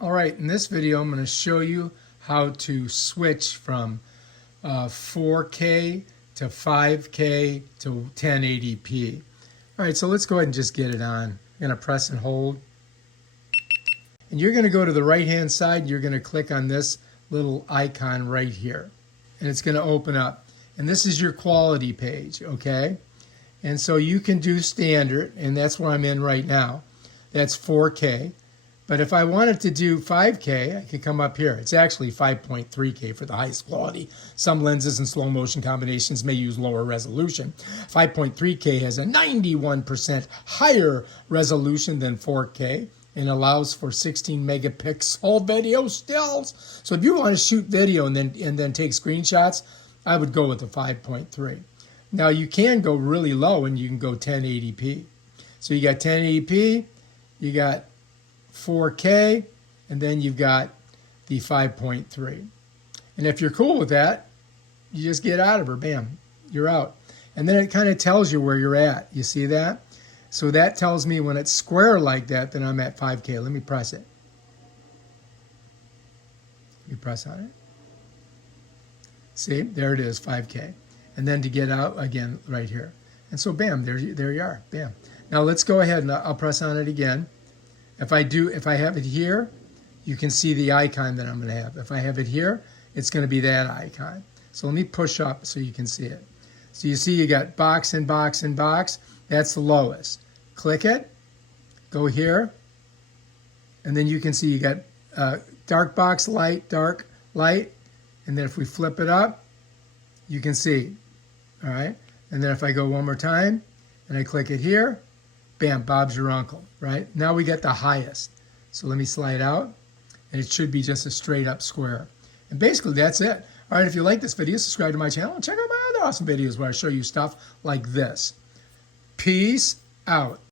All right, in this video I'm going to show you how to switch from 4K to 5K to 1080p. All right, so let's go ahead and just get it on. I'm going to press and hold. And you're going to go to the right-hand side, and you're going to click on this little icon right here. And it's going to open up. And this is your quality page, okay? And so you can do standard, and that's where I'm in right now. That's 4K. But if I wanted to do 5K, I could come up here. It's actually 5.3K for the highest quality. Some lenses and slow motion combinations may use lower resolution. 5.3K has a 91% higher resolution than 4K and allows for 16 megapixel video stills. So if you want to shoot video and then take screenshots, I would go with the 5.3. Now you can go really low and you can go 1080p. So you got 1080p, you got 4K, and then you've got the 5.3. And if you're cool with that, you just get out of her, bam, you're out. And then it kind of tells you where you're at. You see that? So that tells me when it's square like that, then I'm at 5K. Let me press it. You press on it. See, there it is, 5K. And then to get out again, right here. And so bam, there you are, bam. Now let's go ahead and I'll press on it again. If I have it here, you can see the icon that I'm going to have. If I have it here, it's going to be that icon. So let me push up so you can see it. So you see you got box and box and box. That's the lowest. Click it, go here, and then you can see you got dark box, light, dark, light. And then if we flip it up, you can see, all right? And then if I go one more time and I click it here, bam, Bob's your uncle, right? Now we get the highest. So let me slide out, and it should be just a straight up square. And basically that's it. All right, if you like this video, subscribe to my channel and check out my other awesome videos where I show you stuff like this. Peace out.